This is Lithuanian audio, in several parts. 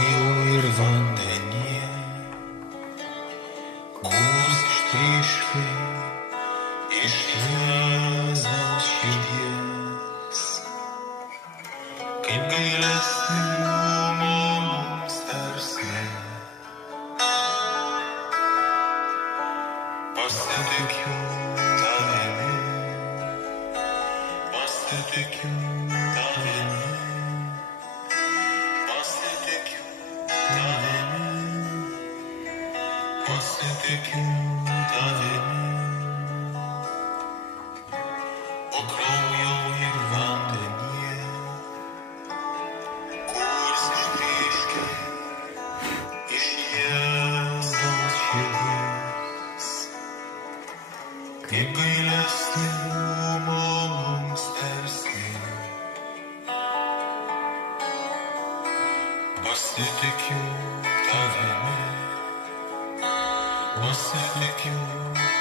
ir vandenyje, kurs ištryškai iš Jėzaus širdies. Kaip gailestingumo mums tarsi, pasitikiu tavimi, pasitikiu tavimi, pasitikiu tavimi, pasitikiu tavimi. O kraujo ir vandenyje, kurs ištryškai iš Jėzaus širdies. Kaip gailestingumo mums tarsi, pasitikiu tavimi, pasitikiu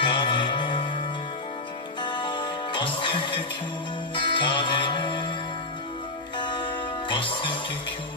tavimi, pasitikiu tavimi, pasitikiu